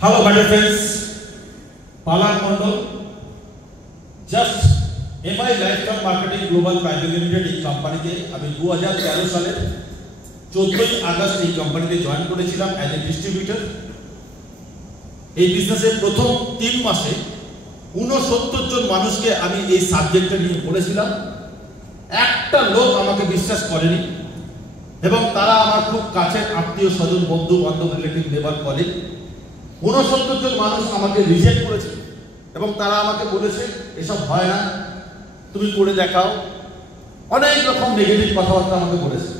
Hello, my dear friends. Palan Mondol, just MI Lifetime Marketing Global Private Limited এই কোম্পানিতে আমি 2013 সালের 14 August এই কোম্পানিতে জয়েন করেছিলাম অ্যাজ এ ডিস্ট্রিবিউটর। এই বিজনেসের প্রথম 3 মাসে 69 জন মানুষকে আমি এই সাবজেক্টটা নিয়ে বলেছিলাম। একটা লোক আমাকে বিশ্বাস করেনি এবং তারা আমার খুব কাছের আত্মীয় স্বজন বন্ধু বান্ধব রিলেটিভ নেবার কলিগ 69 জন মানুষ আমাকে রিজেক্ট করেছে এবং তারা আমাকে বলেছে এসব হয় না, তুমি করে দেখাও। অনেক রকম নেগেটিভ কথাবার্তা আমাকে বলেছে।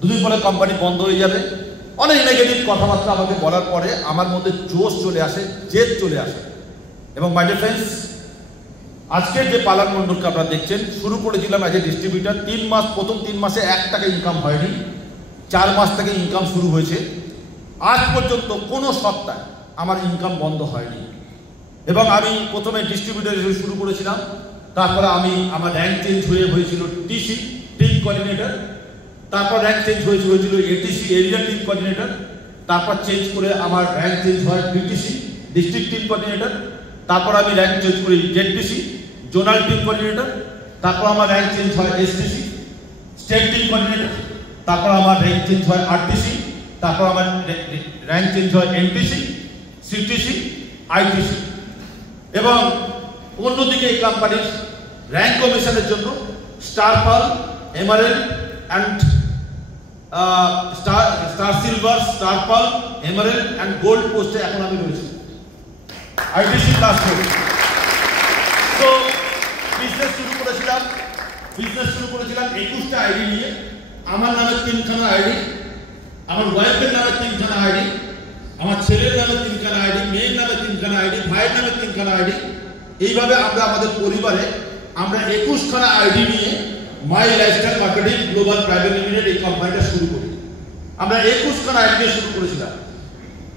দুদিন পরে কোম্পানি বন্ধ হয়ে যাবে, অনেক নেগেটিভ কথাবার্তা আমাকে বলার পরে আমার মধ্যে জোশ চলে আসে, জেদ চলে আসে। এবং মাই ডিয়ার ফ্রেন্ডস, আজকের যে পালান মণ্ডলকে আপনারা দেখছেন, শুরু করেছিলাম অ্যাজ এ ডিস্ট্রিবিউটার। 3 মাস, প্রথম 3 মাসে 1 টাকা ইনকাম হয়নি, 4 মাস থেকে ইনকাম শুরু হয়েছে। আজ পর্যন্ত কোনো সপ্তাহে আমার ইনকাম বন্ধ হয়নি। এবং আমি প্রথমে ডিস্ট্রিবিউটর হিসেবে শুরু করেছিলাম, তারপরে আমার র্যাঙ্ক চেঞ্জ হয়েছিল টিসি টিম কোঅর্ডিনেটর, তারপর র্যাঙ্ক চেঞ্জ হয়েছিল এটিসি এরিয়া টিম কোঅর্ডিনেটর, তারপর চেঞ্জ করে আমার র্যাঙ্ক চেঞ্জ হয় ডিটিসি ডিস্ট্রিক্ট টিম কোঅর্ডিনেটর, তারপর আমি র্যাঙ্ক চেঞ্জ করি জেডটিসি জোনাল টিম কোঅর্ডিনেটর, তারপর আমার র্যাঙ্ক চেঞ্জ হয় এসটিসি স্টেট টিম কোঅর্ডিনেটর, তারপর আমার র্যাঙ্ক চেঞ্জ হয় আরটিসি, তারপর আমার র্যাঙ্ক চেঞ্জ হয় এনটিসি সিটিসি আইটিসি। এবং অন্যদিকে এই কোম্পানির র্যাঙ্ক কমিশনের জন্য star pearl, emerald and star silver, star pearl, emerald and gold পোস্টে এখন আমি রয়েছি আইটিসি ক্লাস 4। তো বিজনেস শুরু করেছিলাম 21টা আইডি নিয়ে। আমার নামে 3খানা আইডি, আমার ওয়াইফের নামে 3খানা আইডি, আমার ছেলের নামে 3খানা আইডি, মেয়ের নামে 3খানা আইডি, ভাইয়ের নামে 3খানা আইডি। এইভাবে আমরা আমাদের পরিবারে 21খানা আইডি নিয়ে মাই lifestyle marketing global private limited এই কোম্পানিটা শুরু করি। আমরা 21খানা আইডি দিয়ে শুরু করেছিলাম।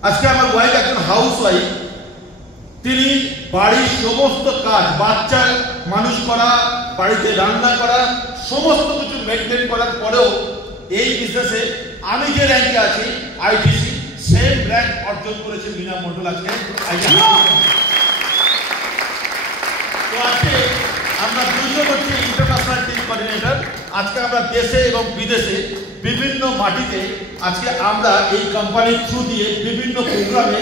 আজকে আমার ওয়াইফ একজন হাউস ওয়াইফ, তিনি বাড়ির সমস্ত কাজ, বাচ্চা মানুষ করা, বাড়িতে রান্না করা, সমস্ত কিছু মেনটেন করার পরেও এই বিজনেসে আমি যে র্যাঙ্কে আছি আইটিসি, সেম র্যাঙ্ক অর্জন করেছে মীনা মণ্ডল আজকে। তো আজকে আমরা 200 হচ্ছে ইন্টারন্যাশনাল টিম কোঅর্ডিনেটর। আজকে আমরা দেশে এবং বিদেশে বিভিন্ন মাটিতে আজকে আমরা এই কোম্পানির থ্রু দিয়ে বিভিন্ন প্রোগ্রামে,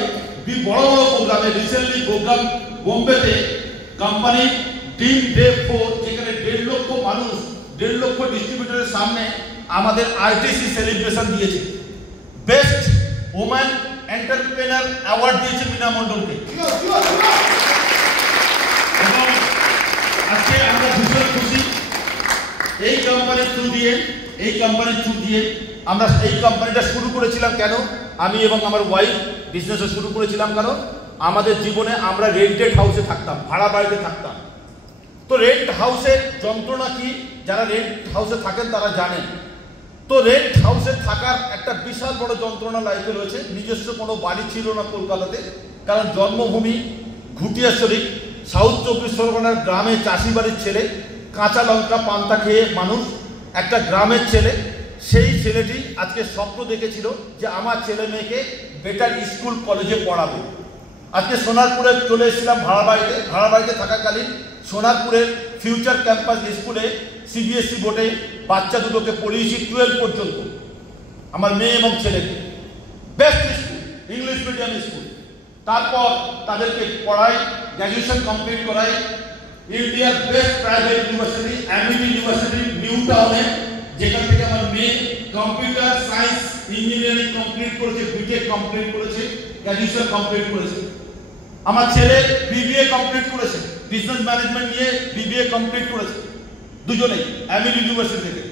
বড় বড় প্রোগ্রামে, রিসেন্টলি প্রোগ্রাম বোম্বেতে কোম্পানি টিম ডে 4, যেখানে 1.5 লক্ষ মানুষ, 1.5 লক্ষ ডিস্ট্রিবিউটরের সামনে আমাদের আইটিসি সেলিব্রেশন দিয়েছে। বেস্ট ওম্যান এন্টারপ্রেনার অ্যাওয়ার্ড দিয়েছে মীনা মণ্ডলকে। এবং আজকে আমরা ভীষণ খুশি এই কোম্পানির থ্রু দিয়ে আমরা এই কোম্পানিটা শুরু করেছিলাম। কেন? আমি এবং আমার ওয়াইফ বিজনেসে শুরু করেছিলাম কারণ আমাদের জীবনে আমরা রেন্টেড হাউসে থাকতাম, ভাড়া বাড়িতে থাকতাম। তো রেন্ট হাউসের যন্ত্রণা কি, যারা রেন্ট হাউসে থাকেন তারা জানেন। তো রেন্ট হাউসে থাকার একটা বিশাল বড় যন্ত্রণা লাইফে রয়েছে। নিজস্ব কোনো বাড়ি ছিল না কলকাতাতে, কারণ জন্মভূমি ঘুটিয়াশরী, সাউথ 24 পরগনার গ্রামে চাষি বাড়ির ছেলে, কাঁচা লঙ্কা পান্তা খেয়ে মানুষ, একটা গ্রামের ছেলে। সেই ছেলেটি আজকে স্বপ্ন দেখেছিল যে আমার ছেলে মেয়েকে বেটার স্কুল কলেজে পড়াবো। আজকে সোনারপুরে চলে এসেছিলাম ভাড়া বাড়িতে থাকাকালীন সোনারপুরের ফিউচার ক্যাম্পাস স্কুলে সিবিএসসি বোর্ডে বাচ্চা দুটোকে পড়িয়েছি 12 পর্যন্ত, আমার মেয়ে এবং ছেলেকে। Best school, English medium school. তারপর তাদেরকে পড়াই, গ্র্যাজুয়েশন কমপ্লিট করাই ইন্ডিয়ার best private university Amity university new টাউনে, যেখান থেকে আমার মেয়ে কম্পিউটার সায়েন্স ইঞ্জিনিয়ারিং কমপ্লিট করেছে, বিটেক কমপ্লিট করেছে, গ্র্যাজুয়েশন কমপ্লিট করেছে। আমার ছেলে বিবিএ কমপ্লিট করেছে, বিজনেস ম্যানেজমেন্ট নিয়ে বিবিএ কমপ্লিট করেছে, দুজনেই অ্যামিটি ইউনিভার্সিটি থেকে।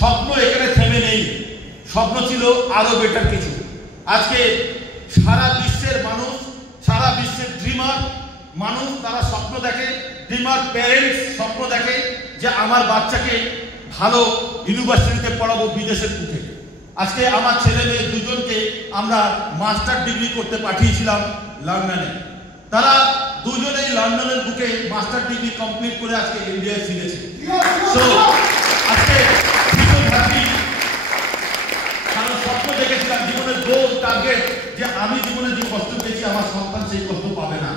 স্বপ্ন এখানে থেমে নেই, স্বপ্ন ছিল আরো বেটার কিছু। আজকে সারা বিশ্বের মানুষ, সারা বিশ্বের ড্রিমার মানুষ, তারা স্বপ্ন দেখে, ড্রিমার প্যারেন্টস স্বপ্ন দেখে যে আমার বাচ্চাকে ভালো ইউনিভার্সিটিতে পড়াবো বিদেশের বুকে। আজকে আমার ছেলে মেয়ে দুজনকে আমরা মাস্টার ডিগ্রি করতে পাঠিয়েছিলাম লন্ডনে। তারা দুজনেই লন্ডনের বুকে মাস্টার ডিগ্রি কমপ্লিট করে আজকে ইন্ডিয়ায় ফিরেছে। সো আজকে ভীষণ হ্যাপি, কারণ স্বপ্ন দেখেছিলাম জীবনের গোল টার্গেট যে আমি জীবনে যে কষ্ট পেয়েছি আমার সেই কষ্ট পাবে না।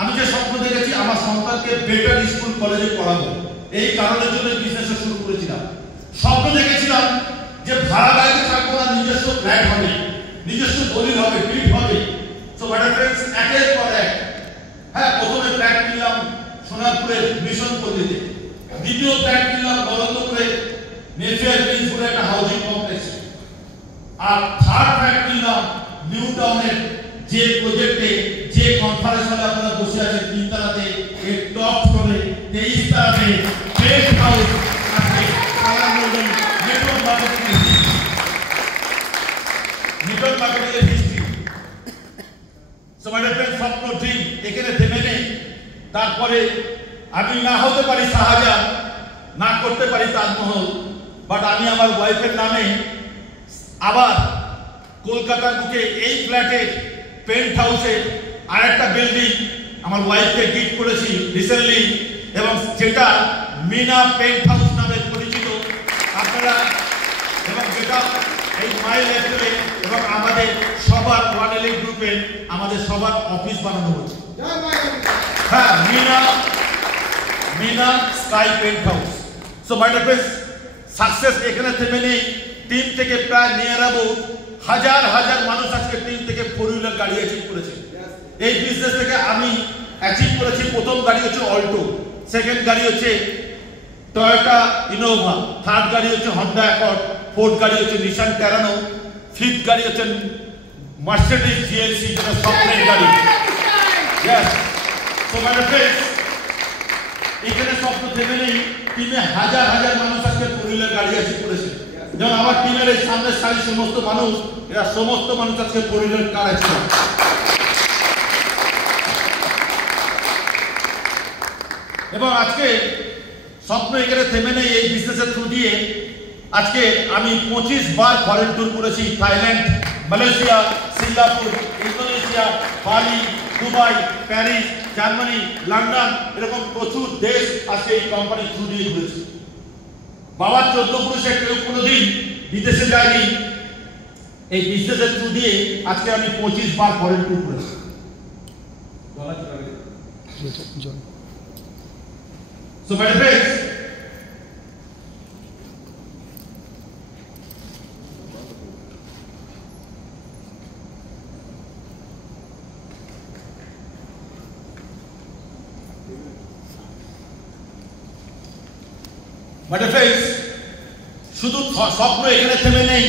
আমি যে স্বপ্ন দেখেছি আমার সন্তানকে বেটার স্কুল কলেজে পড়াবো, এই কারণের জন্য বিজনেস শুরু করেছিলাম। স্বপ্ন দেখেছিলাম যে ভাড়া বাড়িতে থাকবো না, নিজস্ব ফ্ল্যাট হবে, নিজস্ব দলিল হবে, বিট হবে। সো ম্যাডাম ফ্রেন্ডস, একের পর এক, হ্যাঁ, প্রথমে ফ্ল্যাট কিনলাম সোনারপুরের মিশন পল্লীতে, দ্বিতীয় ফ্ল্যাট কিনলাম বলন্দপুরে নেফিয়ার প্রিন্সপুরে একটা হাউজিং কমপ্লেক্সে, আর থার্ড ফ্ল্যাট কিনলাম নিউ টাউনের যে প্রজেক্টে, যে কনফারেন্স হলে আপনারা বসে আছেন, 3 তলাতে, এর টপ ফ্লোরে 23 তলাতে গেস্ট হাউস আছে। Network marketing history. So madam friends, স্বপ্ন ড্রিম এখানে থেমে নেই। তারপরে আমি না হতে পারি শাহজাহান, না করতে পারি তাজমহল, বাট আমি আমার ওয়াইফের নামে আবার কলকাতার বুকে এই ফ্ল্যাটে পেন্ট হাউসে আরেকটা বিল্ডিং আমার ওয়াইফকে গিফট করেছি রিসেন্টলি, এবং যেটা মিনা পেন্ট হাউস নামে পরিচিত আপনারা, এবং যেটা এই মাই লাইফস্টাইলে এবং আমাদের সবার ওয়ানেলি গ্রুপে আমাদের সবার অফিস বানানো হচ্ছে। হ্যাঁ, Meena sky penthouse. So my dear friends, success এখানে থেমে নেই। টিম থেকে প্রায় নিয়ার অ্যাবাউট হাজার হাজার মানুষ আজকে টিম থেকে 4 হুইলার গাড়ি অ্যাচিভ করেছে। এই বিজনেস থেকে আমি অ্যাচিভ করেছি, প্রথম গাড়ি হচ্ছে অল্টো, সেকেন্ড গাড়ি হচ্ছে টয়োটা ইনোভা, থার্ড গাড়ি হচ্ছে হন্ডা অ্যাকর্ড, ফোর্থ গাড়ি হচ্ছে নিশান টেরানো, ফিফথ গাড়ি হচ্ছে মার্সিডিজ জিএলসি, যেটা স্বপ্নের গাড়ি। ইয়েস। সো মাই ফ্রেন্ডস, এখানে স্বপ্ন থেমে নেই। টিমে হাজার হাজার মানুষ আজকে 4 হুইলার গাড়ি অ্যাচিভ করেছে। যেমন আমার টিমের এই সামনের সারি সমস্ত মানুষ, এরা সমস্ত মানুষ আজকে 4 হুইলার কার আছে। এবং আজকে স্বপ্ন এখানে থেমে নেই। এই বিজনেসের থ্রু দিয়ে আজকে আমি 25 বার ফরেন ট্যুর করেছি। থাইল্যান্ড, মালয়েশিয়া, সিঙ্গাপুর, ইন্দোনেশিয়া, বালি, দুবাই, প্যারিস, জার্মানি, লন্ডন, এরকম প্রচুর দেশ আজকে এই কোম্পানির থ্রু দিয়ে ঘুরেছি। বাবার 14 পুরুষে কেউ কোনোদিন বিদেশে যায়নি। এই বিজনেসের থ্রু দিয়ে আজকে আমি 25 বার ফরেন ট্যুর করেছি। So my friends, শুধু স্বপ্ন এখানে থেমে নেই।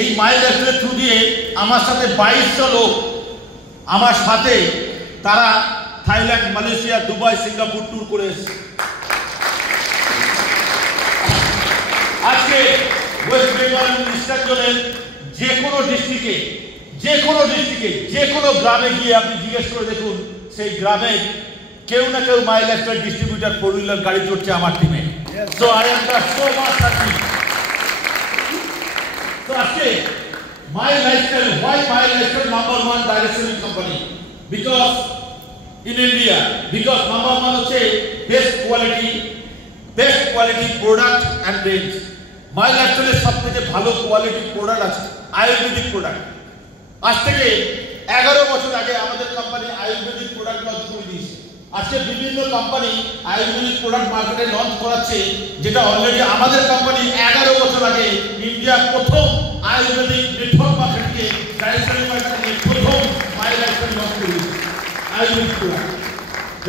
এই মাই লাইফের থ্রু দিয়ে আমার সাথে 2200 লোক আমার সাথে, তারা Thailand, Malaysia, Dubai, Singapore tour করে এসেছে। আজকে ওয়েস্ট বেঙ্গল এবং ইস্টার্ন জোনের যে কোনো ডিস্ট্রিক্টে, যে কোনো গ্রামে গিয়ে আপনি জিজ্ঞেস করে দেখুন, সেই গ্রামে কেউ না কেউ মাই লাইফস্টাইল ডিস্ট্রিবিউটার 4 হুইলার গাড়ি চড়ছে আমার টিমে। So I am so much happy. তো আজকে my lifestyle, why my lifestyle number 1 direct selling company? Because in India, because number 1 হচ্ছে best quality product and range. My লাইফস্টাইলের সবথেকে ভালো কোয়ালিটি প্রোডাক্ট আছে, আয়ুর্বেদিক প্রোডাক্ট। আজ থেকে 11 বছর আগে আমাদের কোম্পানি আয়ুর্বেদিক প্রোডাক্ট লঞ্চ করে দিয়েছে। আজকে বিভিন্ন কোম্পানি আয়ুর্বেদিক প্রোডাক্ট মার্কেটে লঞ্চ করাচ্ছে, যেটা অলরেডি আমাদের কোম্পানি 11 বছর আগে ইন্ডিয়ার প্রথম আয়ুর্বেদিক নেটওয়ার্ক মার্কেটে ডাইরেক্ট সেলিং মার্কেটে প্রথম মাই লাইফস্টাইল লঞ্চ করে দিয়েছে আয়ুর্বেদিক প্রোডাক্ট।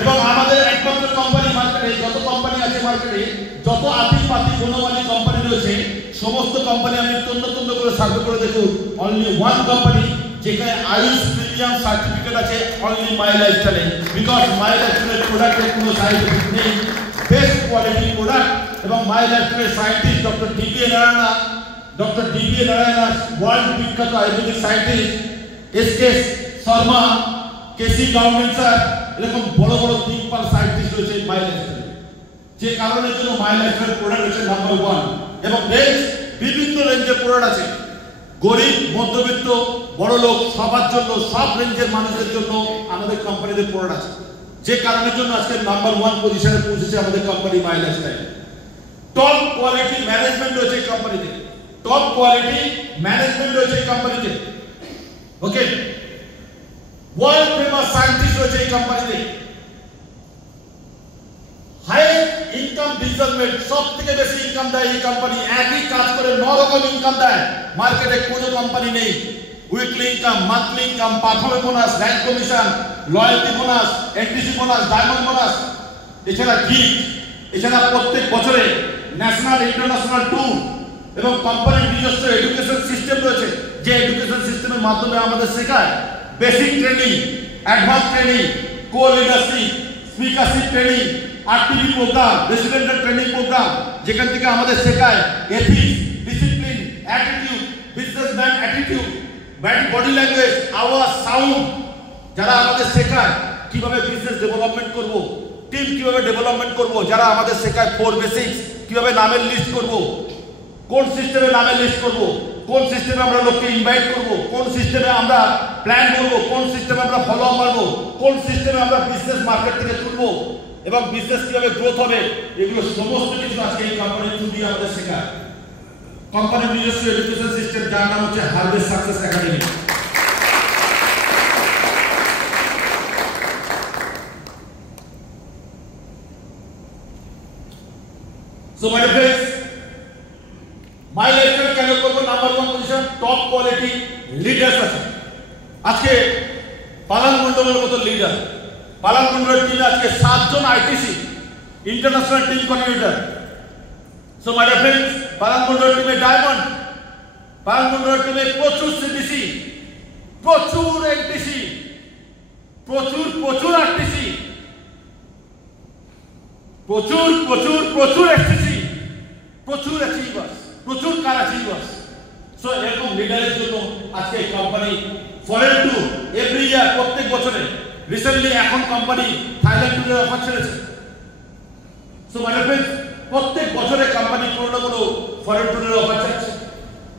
এবং আমাদের একমাত্র কোম্পানি মার্কেটে, যত কোম্পানি আছে মার্কেটে, যত আতিপাতি গুণমানী কোম্পানি রয়েছে, সমস্ত কোম্পানি আমি তন্ন করে সার্ভে করে দেখুন, অনলি 1 কোম্পানি যেখানে আয়ুষ প্রিমিয়াম সার্টিফিকেট আছে, অনলি মাই লাইফস্টাইলে। বিকজ মাই লাইফস্টাইলের প্রোডাক্টের কোনো সাইড এফেক্ট নেই, বেস্ট কোয়ালিটি প্রোডাক্ট। এবং মাই লাইফস্টাইলের scientist doctor DBA Narayana, world বিখ্যাত Ayurvedic scientist, SK Sharma, KC government sir, এরকম বড় বড় দিকপাল সায়েন্টিস্ট রয়েছে মাই লাইফস্টাইলে। যে কারণের জন্য মাই লাইফস্টাইল প্রোডাক্ট হচ্ছে নাম্বার 1। এবং রেঞ্জ, বিভিন্ন রেঞ্জের প্রোডাক্ট আছে, গরিব, মধ্যবিত্ত, বড় লোক, সবার জন্য, সব রেঞ্জের মানুষের জন্য আমাদের কোম্পানিতে প্রোডাক্ট আছে। যে কারণের জন্য আজকে নাম্বার 1 পজিশনে পৌঁছেছে আমাদের কোম্পানি মাই লাইফস্টাইল। টপ কোয়ালিটি ম্যানেজমেন্ট রয়েছে এই কোম্পানিতে, ওকে। ওয়ার্ল্ড ফেমাস সায়েন্টিস্ট কোম্পানিতে হাইয়েস্ট ইনকাম ডিসবার্সমেন্ট, সব থেকে বেশি ইনকাম দেয় এই কোম্পানি। একই কাজ করে 9 রকম ইনকাম দেয়, মার্কেটে কোনো কোম্পানি নেই। Weekly income, monthly income, performance bonus, rank commission, loyalty bonus, NTC bonus, diamond bonus, এছাড়া গিফট, এছাড়া প্রত্যেক বছরে ন্যাশনাল ইন্টারন্যাশনাল ট্যুর এবং কোম্পানির নিজস্ব এডুকেশন সিস্টেম রয়েছে, যে এডুকেশন সিস্টেমের মাধ্যমে আমাদের শেখায় basic training, advance training, co leadership, speakership training, RTV programme, residential training programme, যেখান থেকে আমাদের শেখায় ethics, discipline, attitude, businessman attitude, body language, আওয়াজ, সাউন্ড, যারা আমাদের শেখায় কিভাবে বিজনেস ডেভেলপমেন্ট করব, টিম কিভাবে ডেভেলপমেন্ট করব, যারা আমাদের শেখায় 4 বেসিক্স, কিভাবে নামের লিস্ট করব, কোন সিস্টেমে নামের লিস্ট করব, কোন সিস্টেমে আমরা লোককে ইনভাইট করব, কোন সিস্টেমে আমরা প্ল্যান করব, কোন সিস্টেমে আমরা ফলো আপ মারব, কোন সিস্টেমে আমরা বিজনেস মার্কেট থেকে তুলব এবং বিজনেস কিভাবে গ্রোথ হবে, এগুলো সমস্ত কিছু আজকে এই কোম্পানির থ্রু দিয়ে আমাদের শেখায়। কোম্পানির নিজস্ব এডুকেশন সিস্টেম, যার নাম হচ্ছে harvest success academy. So my friends, my lecture কেন করব? Number 1 position, top quality leaders আছে আজকে। পালান মন্ডলের মতো লিডার, পালান মন্ডলের টিমে আজকে 7 জন ITC international team coordinator. So my friends, Palan মন্ডলের টিমে ডায়মন্ড, পালান মন্ডলের টিমে প্রচুর সিটিসি, প্রচুর এনটিসি, প্রচুর আরটিসি, প্রচুর এসটিসি, প্রচুর অ্যাচিভার্স, প্রচুর কার অ্যাচিভার্স। সো এরকম লিডারের জন্য আজকে company foreign tour every year, প্রত্যেক বছরে, রিসেন্টলি এখন কোম্পানি থাইল্যান্ড ট্যুরের অফার ছেড়েছে। সো মাই ফ্রেন্ডস, প্রত্যেক বছরে কোম্পানি কোনো না কোনো ফরেন ট্যুরের অফার ছাড়ছে।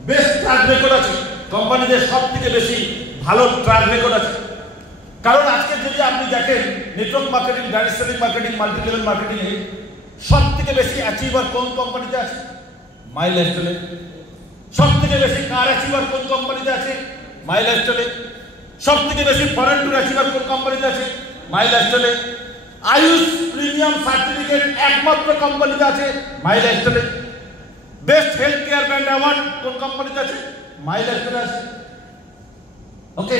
বেস্ট ট্র্যাক রেকর্ড আছে কোম্পানিদের, সব থেকে বেশি ভালো ট্র্যাক রেকর্ড আছে। কারণ আজকে যদি আপনি দেখেন network marketing, direct selling marketing, multi level marketing এ সব থেকে বেশি অ্যাচিভার কোন কোম্পানিতে আছে? মাই লাইফস্টাইলে। সব থেকে বেশি কার অ্যাচিভার কোন কোম্পানিতে আছে? মাই লাইফস্টাইলে। সব থেকে বেশি ফরেন ট্যুর অ্যাচিভার কোন কোম্পানিতে আছে? মাই লাইফস্টাইলে। আয়ুষ প্রিমিয়াম সার্টিফিকেট একমাত্র কোম্পানিতে আছে? মাই লাইফস্টাইলে। Best health care brand award কোন কোম্পানিতে আছে? মাই লাইফস্টাইলে আছে। ওকে,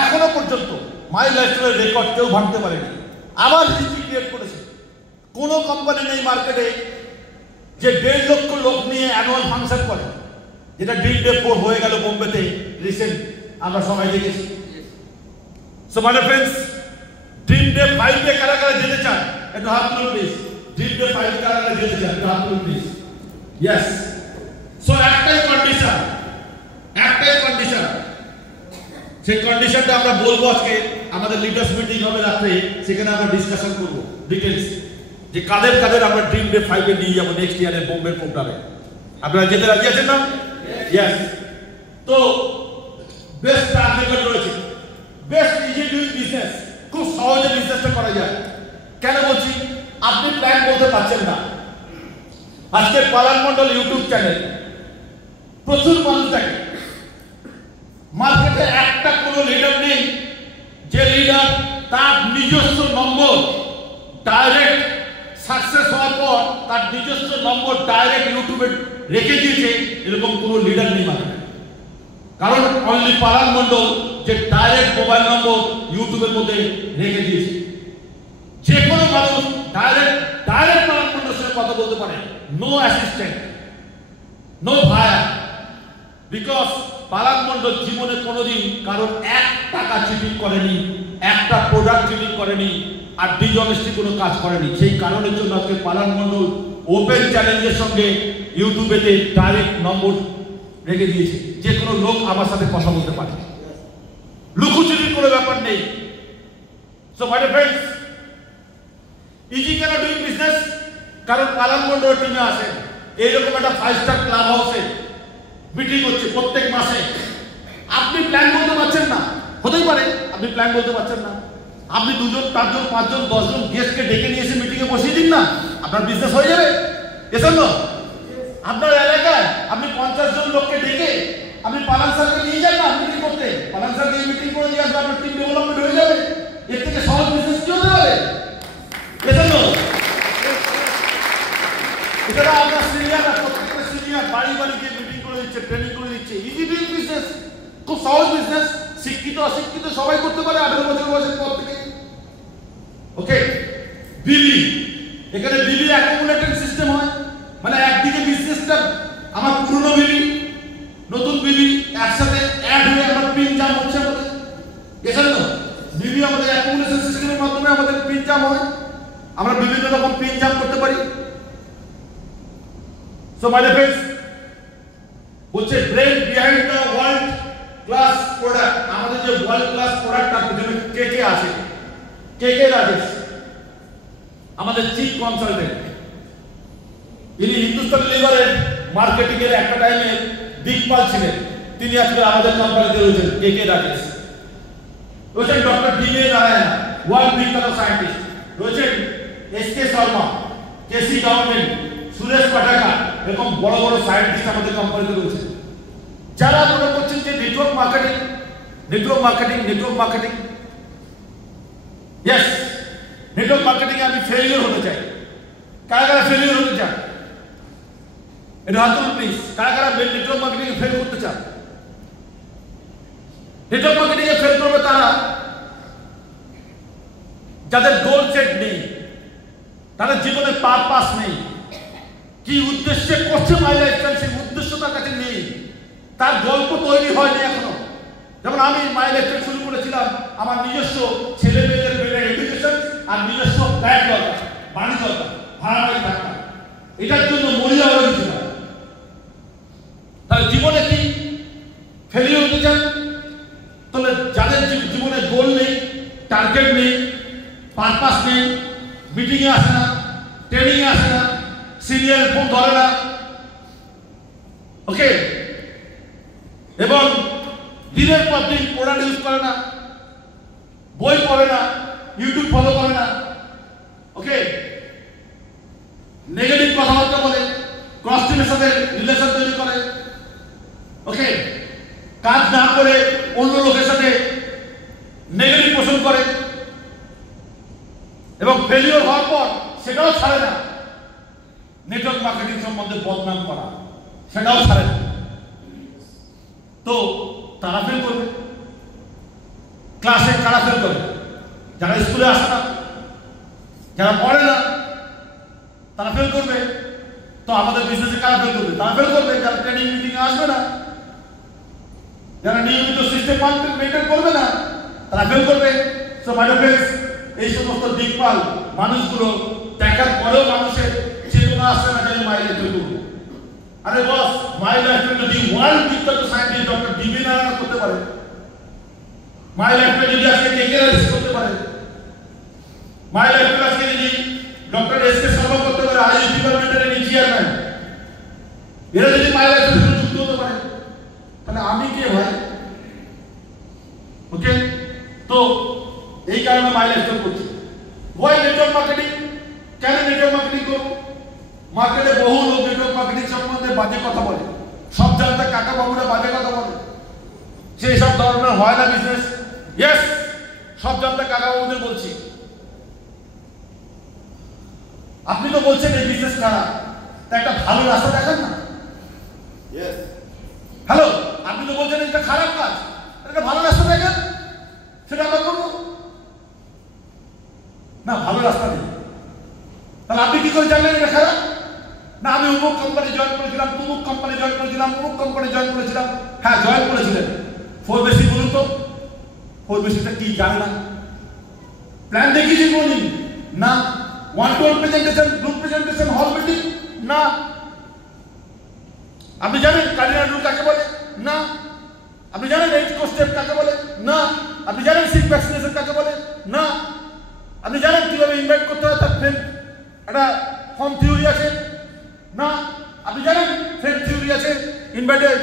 এখনো পর্যন্ত মাই লাইফস্টাইলের রেকর্ড কেউ ভাঙতে পারেনি, আবার হিস্ট্রি ক্রিয়েট করেছে। কোনো কোম্পানি নেই মার্কেটে যে 1.5 লক্ষ লোক নিয়ে অ্যানুয়াল ফাংশন করে, যেটা ড্রিম ডে 4 হয়ে গেল বোম্বেতে রিসেন্ট, আমরা সবাই দেখেছি। So my friends, dream day 5 এ কারা কারা যেতে চান একটু হাত তুলুন প্লিজ। ড্রিম ডে 5 এ কারা কারা যেতে চান একটু হাত তুলুন প্লিজ। ইয়েস। সো একটাই কন্ডিশন, সেই কন্ডিশনটা আমরা বলবো আজকে। আমাদের লিডার্স মিটিং হবে রাত্রে, সেখানে আমরা ডিসকাশন করবো ডিটেলস যে কাদের কাদের আমরা ড্রিম ডে 5 এ নিয়ে যাবো নেক্সট ইয়ারের বোম্বের প্রোগ্রামে। আপনারা যেতে রাজি আছেন না? ইয়েস। তো বেস্ট ট্র্যাক রেকর্ড রয়েছে, বেস্ট ইজি ডুইং বিজনেস, খুব সহজে বিজনেসটা করা যায়। কেন বলছি? আপনি প্ল্যান বলতে পারছেন না। আজকে পালান মন্ডল ইউটিউব চ্যানেল প্রচুর মানুষ দেখে, মার্কেটে একটা কোনো লিডার নেই যে লিডার তার নিজস্ব নম্বর ডাইরেক্ট সাকসেস হওয়ার পর তার নিজস্ব নম্বর ডাইরেক্ট ইউটিউবে রেখে দিয়েছে, এরকম কোনো লিডার নেই মার্কেটে। কারণ অনলি পালান মন্ডল যে ডাইরেক্ট মোবাইল নম্বর ইউটিউবের মধ্যে রেখে দিয়েছে। যে কোনো মানুষ ডাইরেক্ট পালান মন্ডলের সাথে কথা বলতে পারে, নো অ্যাসিস্ট্যান্ট, নো ভায়া। বিকজ পালান মন্ডল জীবনে কোনোদিন কারণ 1 টাকা চিটিং করেনি, একটা প্রোডাক্ট চিটিং করেনি, আর ডিজনেস্টি কোনো কাজ করেনি। সেই কারণের জন্য আজকে পালান মন্ডল ওপেন চ্যালেঞ্জের সঙ্গে ইউটিউবেতে ডাইরেক্ট নম্বর রেখে দিয়েছে, যে কোনো লোক আমার সাথে কথা বলতে পারে, লুকোচুরির কোনো ব্যাপার নেই। সো মাই ফ্রেন্ডস, ইজি কেন ডুইং বিজনেস? কারণ পালান মন্ডল টিমে আসে এইরকম একটা 5 স্টার ক্লাব হাউসে মিটিং হচ্ছে প্রত্যেক মাসে। আপনি প্ল্যান বলতে পারছেন না, হতেই পারে আপনি প্ল্যান বলতে পারছেন না, আপনি 2 জন 4 জন 5 জন 10 জন গেস্টকে ডেকে নিয়ে এসে মিটিংয়ে বসিয়ে দিন না, আপনার বিজনেস হয়ে যাবে। এজন্য আপনার এলাকায় আপনি 50 জন লোককে ডেকে আপনি পালান স্যারকে নিয়ে যান না মিটিং করতে, পালান স্যারকে মিটিং করে নিয়ে আসবে, আপনার টিম ডেভেলপমেন্ট হয়ে যাবে। এর থেকে সহজ বিজনেস, শিক্ষিত অশিক্ষিত সবাই করতে পারে 18 বছর বয়সের পর থেকে। ওকে, বিবি, এখানে বিবি অ্যাকুমুলেটিং সিস্টেম হয়, মানে একদিকে বিজনেসটা আমার পুরনো বিবি নতুন বিবি একসাথে অ্যাড হয়ে আমার পিন জাম হচ্ছে আমাদের এখানে তো বিবি আমাদের অ্যাকুমুলেশন সিস্টেমের মাধ্যমে আমাদের পিন জাম হয়, আমরা বিভিন্ন রকম পিন জাম করতে পারি। সো মাই ডিয়ার ফ্রেন্ডস, বলছে brain behind the world class product, আমাদের যে ওয়ার্ল্ড ক্লাস প্রোডাক্ট তার পিছনে কে কে আছে? কে কে রাজেশ, আমাদের চিফ কনসালটেন্ট, ইনি হিন্দুস্তান লিভারের মার্কেটিং এর একটা টাইমে দিকপাল ছিলেন, তিনি আজকে আমাদের কোম্পানিতে রয়েছেন। কে কে রাজেশ রয়েছেন, ডক্টর ডিএ নারায়ণ, ওয়ার্ল্ড বিখ্যাত সায়েন্টিস্ট রয়েছেন, SK Sharma, KC government, Suresh পাঠাকা, এরকম বড় বড় সায়েন্টিস্ট আমাদের কোম্পানিতে রয়েছে। যারা মনে করছেন যে network marketing, network marketing, network marketing, yes, network marketing এ আমি ফেলিওর হতে চাই, কারা কারা ফেলিওর হতে চান? এটা হাত তুলুন প্লিজ, কারা কারা নেটওয়ার্ক মার্কেটিং এ ফেল করতে চান? নেটওয়ার্ক মার্কেটিং এ ফেল করবে তারা যাদের গোল সেট নেই, তাদের জীবনের পারপাস নেই, কি উদ্দেশ্যে করছে মাই লাইফস্টাইল সেই উদ্দেশ্য তার কাছে নেই, তার গল্প তৈরি হয়নি এখনো। যেমন আমি মাই লাইফস্টাইল শুরু করেছিলাম, আমার নিজস্ব ছেলে মেয়েদের বেড়ে এডুকেশন আর নিজস্ব ব্যাগ দরকার, বাড়ি দরকার, ভাড়া বাড়ি থাকা, এটার জন্য মরিয়া হয়ে গেছিলাম। তাহলে জীবনে কি ফেলিয়ে হতে চান? তাহলে যাদের জীবনে গোল নেই, টার্গেট নেই, পারপাস নেই, মিটিং এ আসে না, ট্রেনিং এ আসে না, সিনিয়র ফোন ধরে না, ওকে, এবং দিনের পর দিন প্রোডাক্ট ইউজ করে না, বই পড়ে না, ইউটিউব ফলো করে না, ওকে, নেগেটিভ কথাবার্তা বলে, ক্রস টিমের সাথে রিলেশন তৈরি করে, ওকে, কাজ না করে অন্য লোকের সাথে নেগেটিভ পোষণ করে এবং ফেলিওর হওয়ার পর সেটাও ছাড়ে না, নেটওয়ার্ক মার্কেটিং সম্বন্ধে বদনাম করা সেটাও ছাড়ে না। তো তারা ফেল করবে, ক্লাসে কারা ফেল করে? যারা স্কুলে আসে না, যারা পড়ে না, তারা ফেল করবে। তো আমাদের বিজনেসে কারা ফেল করবে? তারা ফেল করবে যারা ট্রেনিং মিটিং এ আসবে না, যারা নিয়মিত সিস্টেম মেনটেন করবে না, তারা ফেল করবে। সো মাই ডিয়ার ফ্রেন্ডস, এই সমস্ত দিকপাল মানুষগুলো দেখার পরেও মানুষের চেতনা আসছে না যে মাই লাইফস্টাইল করবো। আরে বস, মাই লাইফস্টাইল যদি ওয়ার্ল্ড বিখ্যাত সায়েন্টিস্ট ডক্টর ডিবি নারায়ণ করতে পারে, মাই লাইফস্টাইল যদি আজকে কে কে রাজেশ করতে পারে, মাই লাইফস্টাইল আজকে যদি ডক্টর এসকে শর্মা করতে পারে, আইএস ডিপার্টমেন্টের ইনি চেয়ারম্যান, এরা যদি মাই লাইফস্টাইল সাথে যুক্ত হতে পারে, তাহলে আমি কে ভাই? ওকে, তো এই কারণে মাই লাইফস্টাইল করছি। Why network marketing? কেন নেটওয়ার্ক মার্কেটিং করবো? মার্কেটে বহু লোক নেটওয়ার্ক মার্কেটিং সম্বন্ধে বাজে কথা বলে, সব জানতে কাকা বাবুরা বাজে কথা বলে, সেই সব ধরনের হয় না বিজনেস। ইয়েস, সব জানতে কাকা বাবুদের বলছি, আপনি তো বলছেন এই বিজনেস খারাপ, তা একটা ভালো রাস্তা দেখান না। হ্যালো, আপনি তো বলছেন এটা খারাপ কাজ, একটা ভালো রাস্তা দেখেন, সেটা আমরা করবো না। ভালো রাস্তা নেই, তাহলে আপনি কি করে জানলেন এটা খারাপ? না, আমি অমুক কোম্পানি জয়েন করেছিলাম, তমুক কোম্পানি জয়েন করেছিলাম, অমুক কোম্পানি জয়েন করেছিলাম। হ্যাঁ, জয়েন করেছিলেন, 4 বেসিক বলুন তো, 4 বেসিকটা কি জানে না? প্ল্যান দেখিয়েছি কোনদিন? না। 1-to-1 presentation, group presentation, hall meeting? না। আপনি জানেন কার্ডিনাল রুল কাকে বলে? না। আপনি জানেন 8 কোর স্টেপ কাকে বলে? না। আপনি জানেন 6 ভ্যাকসিনেশন কাকে বলে? না। আপনি জানেন কিভাবে ইনভাইট করতে হয়, তার ফ্রেন্ড একটা ফর্ম থিওরি আছে? না। আপনি জানেন ফ্রেন্ড থিওরি আছে ইনভাইটের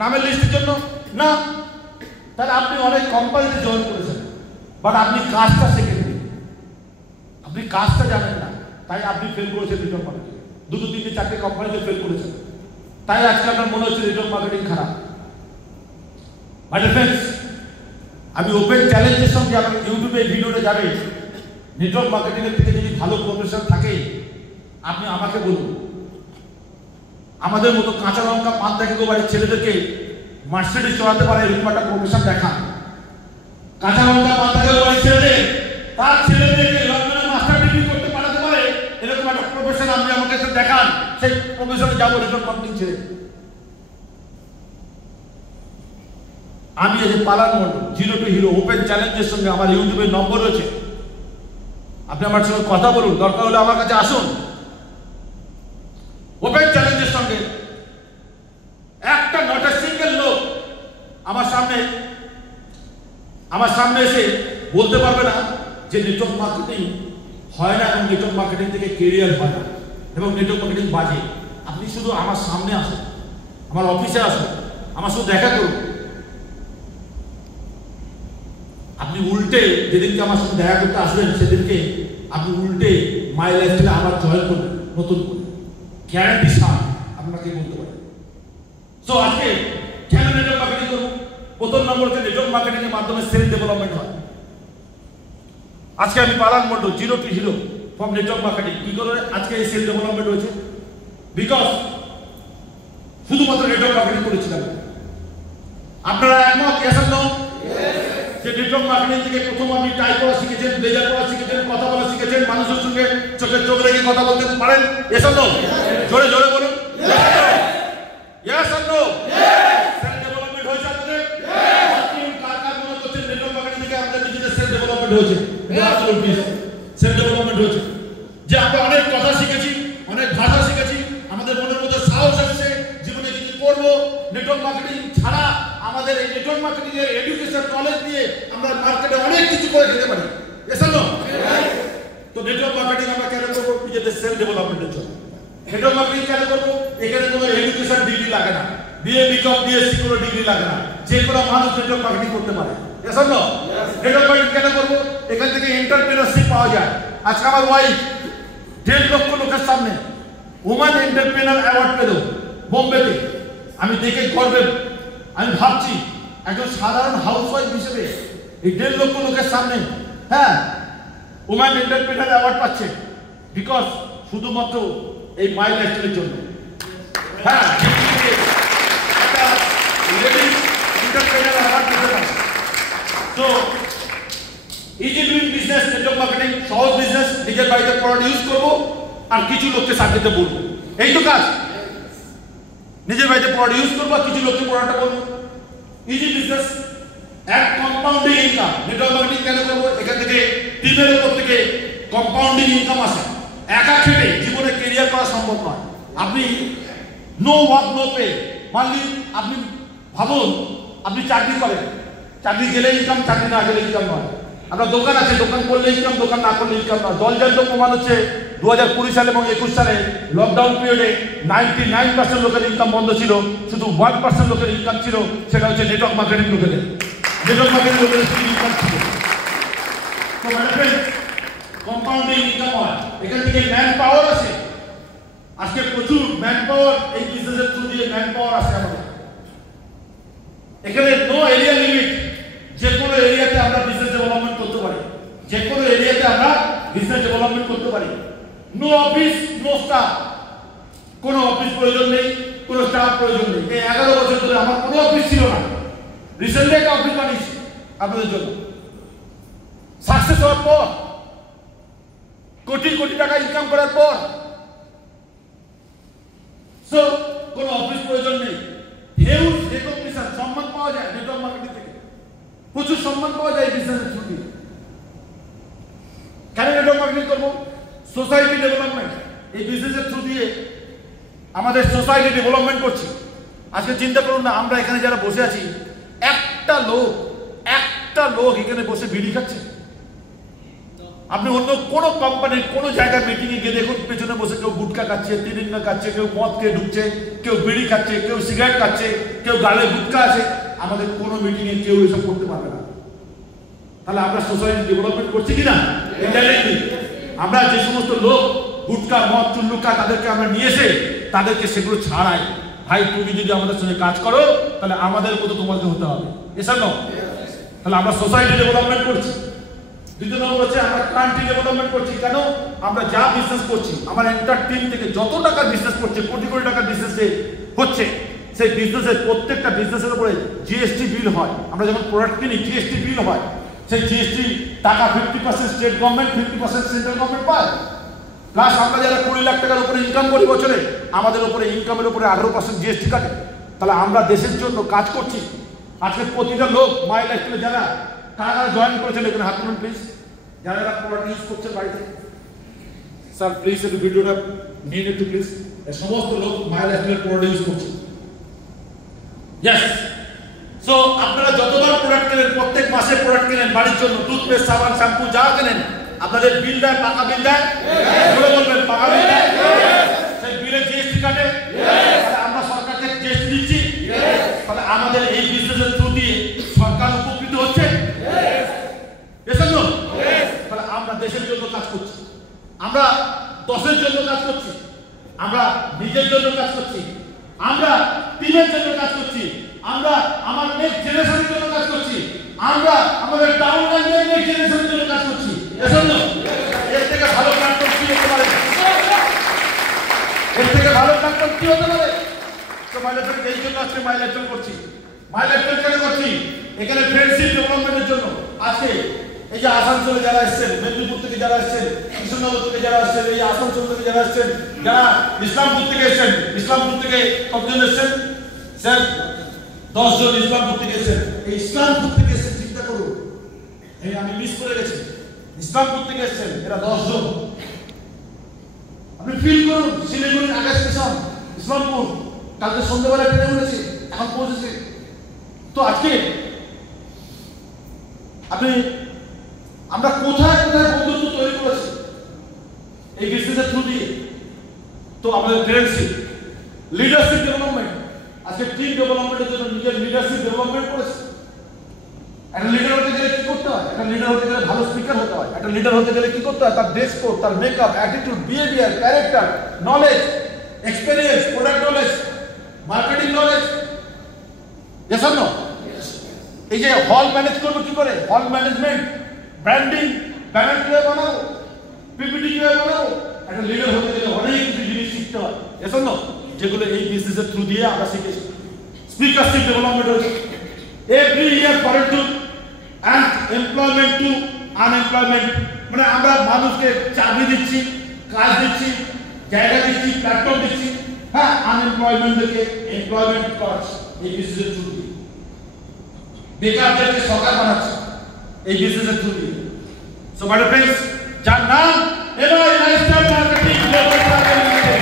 নামের লিস্টের জন্য? না। তাহলে আপনি অনেক কোম্পানিতে জয়েন করেছেন, বাট আপনি কাজটা শেখেননি, আপনি কাজটা জানেন না, তাই আপনি ফেল করেছেন নেটওয়ার্ক মার্কেটিং। 2, 3, 4 কোম্পানিতে ফেল করেছেন, তাই আজকে আপনার মনে হচ্ছে নেটওয়ার্ক মার্কেটিং খারাপ। মাই ডিয়ার ফ্রেন্ডস, আমি ওপেন চ্যালেঞ্জের সঙ্গে আপনি ইউটিউবে ভিডিওটা যাবেন, নেটওয়ার্ক মার্কেটিং এর থেকে যদি ভালো প্রফেশন থাকে আপনি আমাকে বলুন। আমাদের মতো কাঁচা লঙ্কা পান থেকে বাড়ির ছেলেদেরকে মার্সিডিজ চালাতে পারে এরকম একটা প্রফেশন দেখান। কাঁচা লঙ্কা পাতাকে বাড়ি ছেড়ে তার ছেলেদেরকে লন্ডনে মাস্টার ডিগ্রি করতে পাঠাতে পারে এরকম একটা প্রফেশন আপনি আমাকে এসে দেখান, সেই প্রফেশনে যাবো নেটওয়ার্ক মার্কেটিং ছেড়ে। আমি এই যে পালান Mondal zero to hero open চ্যালেঞ্জের সঙ্গে আমার ইউটিউবের নম্বর রয়েছে, আপনি আমার সঙ্গে কথা বলুন, দরকার হলে আমার কাছে আসুন। ওপেন চ্যালেঞ্জের সঙ্গে একটা নট এ সিঙ্গেল লোক আমার সামনে এসে বলতে পারবে না যে নেটওয়ার্ক মার্কেটিং হয় না এবং নেটওয়ার্ক মার্কেটিং থেকে কেরিয়ার হয় না এবং নেটওয়ার্ক মার্কেটিং বাজে। আপনি শুধু আমার সামনে আসুন, আমার অফিসে আসুন, আমার সাথে দেখা করুন। আপনি উল্টে যেদিনকে আমার সাথে দেখা করতে আসবেন সেদিনকে আপনি উল্টে মাই লাইফস্টাইলে আবার জয়েন করবেন নতুন করে, গ্যারান্টি সার আপনাকে বলতে পারি। সো আজকে কেন নেটওয়ার্ক মার্কেটিং করবো? প্রথম নম্বর হচ্ছে নেটওয়ার্ক মার্কেটিং এর মাধ্যমে সেল ডেভেলপমেন্ট হয়। আজকে আমি Palan Mondal zero to hero from network marketing. কি করে আজকে এই সেল ডেভেলপমেন্ট হয়েছে? বিকজ শুধুমাত্র নেটওয়ার্ক মার্কেটিং করেছিলাম। আপনারা একমত? Yes or no? যে নেটওয়ার্ক মার্কেটিং থেকে প্রথম আপনি টাইপ করা শিখেছেন, লেজার করা শিখেছেন, কথা বলা শিখেছেন, মানুষের সঙ্গে চোখে চোখ রেখে কথা বলতে পারেন। Yes or no? জোরে জোরে বলুন। Yes or no? Self development হয়েছে আপনাদের? আপনি কার কার মনে করছেন নেটওয়ার্ক মার্কেটিং থেকে আপনাদের নিজেদের সেল ডেভেলপমেন্ট হয়েছে? সেল ডেভেলপমেন্ট হয়েছে যে আমরা অনেক কথা শিখেছি, অনেক ভাষা শিখেছি, আমাদের মনের মধ্যে সাহস আসছে জীবনে কিছু করবো। নেটওয়ার্ক মার্কেটিং ছাড়া আমাদের এই নেটওয়ার্ক মার্কেটিং এর এডুকেশন নলেজ দিয়ে আমরা মার্কেটে অনেক কিছু করে খেতে পারি। এসো তো নেটওয়ার্ক মার্কেটিং আমরা কেন করবো? নিজেদের সেল ডেভেলপমেন্টের জন্য। নেটওয়ার্ক মার্কেটিং কেন করবো? এখানে কোনো এডুকেশন ডিগ্রি লাগে না, বিএ বিকম বিএসসি কোনো ডিগ্রি লাগে না, যে কোনো মানুষ নেটওয়ার্ক মার্কেটিং করতে পারে। এসো নেটওয়ার্ক মার্কেটিং কেন করবো? এখান থেকে এন্টারপ্রেনারশিপ পাওয়া যায়। আজকে আমার ওয়াইফ 1.5 লক্ষ লোকের সামনে ওমান এন্টারপ্রেনার অ্যাওয়ার্ড পেল বোম্বেতে। আমি দেখে গর্বে আমি ভাবছি একজন সাধারণ হাউসওয়াইফ হিসেবে এই 1.5 লক্ষ লোকের সামনে হ্যাঁ ওমান এন্টারপ্রেনার অ্যাওয়ার্ড পাচ্ছে, বিকজ শুধুমাত্র এই মাই লাইফস্টাইলের জন্য। হ্যাঁ, একটা লেডিস এন্টারপ্রেনার অ্যাওয়ার্ড পেতে পারে। তো easy doing business, network marketing সহজ বিজনেস, নিজের বাড়িতে প্রোডাক্ট ইউজ করবো আর কিছু লোককে সার্ভিসে বলবো, এই তো কাজ। নিজের বাড়িতে প্রোডাক্ট ইউজ করবো আর কিছু লোককে প্রোডাক্টটা বলবো, ইজি বিজনেস। এক কম্পাউন্ডিং ইনকাম। নেটওয়ার্ক মার্কেটিং কেন করবো? এখান থেকে টিমের উপর থেকে কম্পাউন্ডিং ইনকাম আসে। একা খেটে জীবনে কেরিয়ার করা সম্ভব নয়। আপনি নো ওয়ার্ক নো পে, মানলি আপনি ভাবুন আপনি চাকরি করেন, চাকরি গেলে ইনকাম, চাকরি না গেলে ইনকাম নয়। আপনার দোকান আছে, দোকান করলে ইনকাম, দোকান না করলে ইনকাম নয়। জলজান্ত প্রমাণ হচ্ছে 2020 সালে এবং 21 সালে লকডাউন পিরিয়ডে 99% লোকের ইনকাম বন্ধ ছিল, শুধু 1% লোকের ইনকাম ছিল, সেটা হচ্ছে নেটওয়ার্ক মার্কেটিং লোকেদের। নেটওয়ার্ক মার্কেটিং লোকেদের শুধু ইনকাম ছিল। তো কম্পাউন্ডিং ইনকাম হয়, এখান থেকে ম্যান পাওয়ার আছে। আজকে প্রচুর ম্যান পাওয়ার এই বিজনেসের থ্রু দিয়ে ম্যান পাওয়ার আছে আমাদের। এখানে নো এরিয়া লিমিট, যে কোনো এরিয়াতে আমরা বিজনেস ডেভেলপমেন্ট করতে পারি, যে কোনো এরিয়াতে আমরা বিজনেস ডেভেলপমেন্ট করতে পারি। নো অফিস নো স্টাফ, কোনো অফিস প্রয়োজন নেই, কোনো স্টাফ প্রয়োজন নেই। এই 11 বছর ধরে আমার কোনো অফিস ছিল না, রিসেন্টলি একটা অফিস বানিয়েছি আপনাদের জন্য। সাকসেস হওয়ার পর, কোটি কোটি টাকা ইনকাম করার পর, সো কোনো অফিস প্রয়োজন নেই। হিউজ রেকগনিশন, সম্মান পাওয়া যায় নেটওয়ার্ক মার্কেটিং থেকে, প্রচুর সম্মান পাওয়া যায় বিজনেসের থ্রু দিয়ে। কেন নেটওয়ার্ক মার্কেটিং করবো? Society development. এই বিজনেসের থ্রু দিয়ে আমাদের সোসাইটি ডেভেলপমেন্ট করছি। আজকে চিন্তা করুন না, আমরা এখানে যারা বসে আছি, একটা লোক এখানে বসে বিড়ি খাচ্ছে। আপনি অন্য কোনো কোম্পানির কোনো জায়গায় মিটিংয়ে গিয়ে দেখুন, পেছনে বসে কেউ গুটকা খাচ্ছে, তিরিঙ্গা খাচ্ছে, কেউ মদ খেয়ে ঢুকছে, কেউ বিড়ি খাচ্ছে, কেউ সিগারেট খাচ্ছে, কেউ গালে গুটকা আছে। আমাদের কোনো মিটিংয়ে কেউ এসব করতে পারবে না। তাহলে আমরা সোসাইটি ডেভেলপমেন্ট করছি কিনা? ইনডাইরেক্টলি। আমরা যে সমস্ত লোক গুটকা মদ চুল্লুকা তাদেরকে আমরা নিয়ে এসে তাদেরকে সেগুলো ছাড়াই, ভাই তুমি যদি আমাদের সঙ্গে কাজ করো তাহলে আমাদের মতো তোমাকে হতে হবে, এসব নয়। তাহলে আমরা সোসাইটি ডেভেলপমেন্ট করছি। দ্বিতীয় নম্বর হচ্ছে আমরা কান্ট্রি ডেভেলপমেন্ট করছি। কেন? আমরা যা বিজনেস করছি, আমার এন্টার টিম থেকে যত টাকার বিজনেস করছে, কোটি কোটি টাকার বিজনেস হচ্ছে, সেই বিজনেসের প্রত্যেকটা বিজনেসের উপরে জিএসটি বিল হয়। আমরা যখন প্রোডাক্ট কিনি জিএসটি বিল হয়, সেই জিএসটি টাকা 50% স্টেট গভর্নমেন্ট, 50% সেন্ট্রাল গভর্নমেন্ট পায়। প্লাস আমরা যারা 20 লাখ টাকার উপরে ইনকাম করি বছরে, আমাদের উপরে ইনকামের উপরে 18% জিএসটি কাটে। তাহলে আমরা দেশের জন্য কাজ করছি। আজকে প্রতিটা লোক মাই লাইফস্টাইলে যারা কারা জয়েন করেছেন এখানে হাত তুলুন প্লিজ। যারা যারা প্রোডাক্ট ইউজ করছেন বাড়িতে, স্যার প্লিজ একটু ভিডিওটা নিন একটু প্লিজ। সমস্ত লোক মাই লাইফস্টাইলের প্রোডাক্ট ইউজ করছে। ইয়েস, সো আপনারা যতবার প্রোডাক্ট কেনেন, প্রত্যেক মাসে প্রোডাক্ট কেনেন বাড়ির জন্য, টুথপেস্ট, সাবান, শ্যাম্পু যা কেনেন, আপনাদের বিল দেয়, পাকা বিল দেয়, বলে বলবেন পাকা বিল দেয়, সেই বিলে জিএসটি কাটে, আমরা সরকার থেকে জিএসটি দিচ্ছি। তাহলে আমাদের এই বিজনেসের থ্রু দিয়ে সরকার উপকৃত হচ্ছে। তাহলে আমরা দেশের জন্য কাজ করছি, আমরা দশের জন্য কাজ করছি, আমরা নিজের জন্য কাজ করছি, আমরা টিমের জন্য কাজ করছি, আমরা আমার নেক্সট জেনারেশনের জন্য কাজ করছি, আমরা আমাদের টাউন লাইনের নেক্সট জেনারেশনের জন্য কাজ করছি। এর থেকে ভালো প্ল্যাটফর্ম কি হতে পারে? এর থেকে ভালো প্ল্যাটফর্ম কি হতে পারে? তো মাইলেজ এই জন্য আজকে মাইলেজ করছি। মাইলেজ কেন করছি? এখানে ফ্রেন্ডশিপ ডেভেলপমেন্টের জন্য। আজকে এই যে আসানসোলে যারা এসেছেন, মেদিনীপুর থেকে যারা এসেছেন, কৃষ্ণনগর থেকে যারা এসেছেন, এই আসানসোল থেকে যারা এসেছেন, যারা ইসলামপুর থেকে এসেছেন, ইসলামপুর থেকে কতজন এসেছেন? স্যার 10 জন ইসলামপুর থেকে এসেছেন। এই ইসলামপুর থেকে এসেছেন, চিন্তা করুন, এই আমি মিস করে গেছি, ইসলামপুর থেকে এসেছেন এরা 10 জন। আপনি ফিল করুন, শিলিগুড়ি আগে স্টেশন, ইসলামপুর, কালকে সন্ধ্যাবেলা ট্রেনে উঠেছি, এখন পৌঁছেছি। তো আজকে আপনি আমরা কোথায় কোথায় বন্ধুত্ব তৈরি করেছি এই বিজনেসের থ্রু দিয়ে। তো আমাদের ফ্রেন্ডশিপ, লিডারশিপ ডেভেলপমেন্ট, আজকে টিম ডেভেলপমেন্টের জন্য নিজের লিডারশিপ ডেভেলপমেন্ট করেছে। একটা লিডার হতে গেলে কি করতে হয়? একটা লিডার হতে গেলে ভালো স্পিকার হতে হয়। একটা লিডার হতে গেলে কি করতে হয়? তার ড্রেস কোড, তার makeup, attitude, behaviour, character, knowledge, experience, product knowledge, marketing knowledge. yes or no? এই যে হল ম্যানেজ করবো কি করে, হল ম্যানেজমেন্ট, ব্র্যান্ডিং, ব্যানার কিভাবে বানাবো, পিপিটি কিভাবে বানাবো, একটা লিডার হতে গেলে অনেক কিছু জিনিস শিখতে হয়। yes or no? যেগুলো এই বিজনেসের থ্রু দিয়ে আমরা শিখেছি। স্পিকারশিপ ডেভেলপমেন্ট হয়েছে। Every year foreign to and employment to unemployment, মানে আমরা মানুষকে চাকরি দিচ্ছি, কাজ দিচ্ছি, জায়গা দিচ্ছি, প্ল্যাটফর্ম দিচ্ছি, হ্যাঁ, আনএমপ্লয়মেন্টদেরকে এমপ্লয়মেন্ট করাচ্ছি এই বিজনেসের থ্রু দিয়ে। বেকারদেরকে সরকার বানাচ্ছে এই বিজনেসের থ্রু দিয়ে। সো মাই ফ্রেন্ডস, যার নাম MI lifestyle marketing global private limited.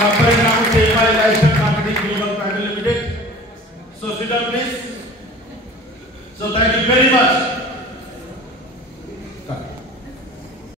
Company name is MI Lifestyle Marketing Global Private Limited. So sit down please. So thank you very much.